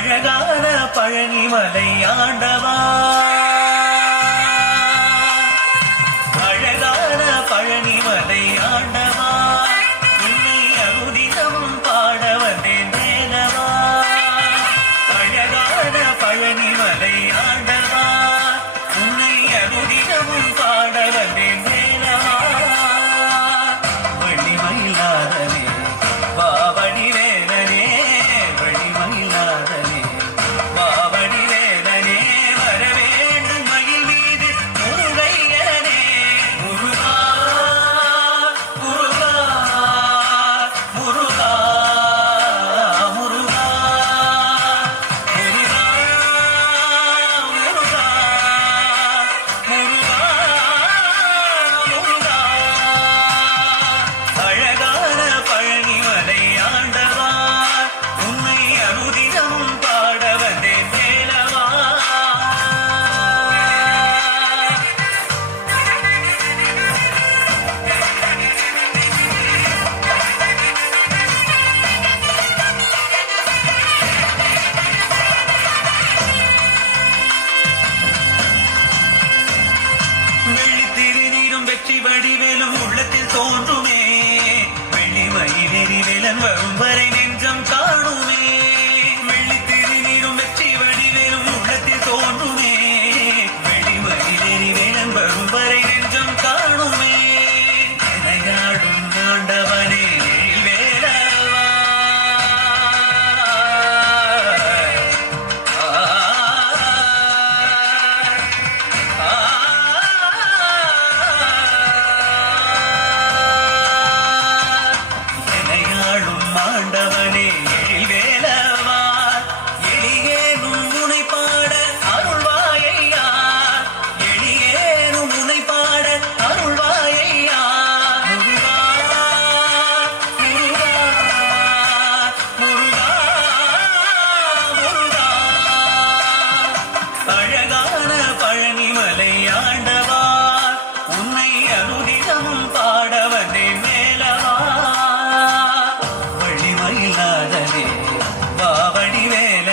அழகான பழனிமலை ஆண்டவா, அழகான பழனிமலை ஆண்டவா, உன்னை அனுதினமும் பாட வந்தேன் வேலவா. அழகான பழனிமலை ஆண்டவா, உன்னை அனுதினமும் பாட வந்தேன் வேலவா. வள்ளிமயிலாதனே பாவடி வேலனே, வள்ளிமயிலாதனே பாவடி வேலனே, வர வேண்டும் மயில் மீது முருகையனே. முருகா முருகா முருகா முருகா முருகா முருகா முருகா முருகா. அழகான பழனிமலை ஆண்டவா, உன்னை அனுதினமும் பாட வந்தேன் வேலவா. வெள்ளி திருநீரும் வெற்றி வடிவேலும் உள்ளத்தில் தோன்றுமே, வெள்ளி மயிலேறி வேலன் வரும் வரை நெஞ்சம் காணுமே. வெள்ளி திருநீரும் வெற்றி வடிவேலும் உள்ளத்தில் தோன்றுமே, வெள்ளி மயிலேறி வேலன் வரும் வரை நெஞ்சம் காணுமே. எனையாடும் ஆண்டவனே வேலவா, எனையாளும் ஆண்டவனே எழில்வேலவா, எளியேனும் உனை பாட அருள்வாயையா, எளியேனும் உனை பாட அருள்வாயையா. முருகா முருகா முருகா முருகா. அழகான பழனிமலை ஆண்டவா, உன்னை அனுதினமும் பாட வந்தேன் வேலவா. வள்ளிமயிலாதனே பாவடி வேல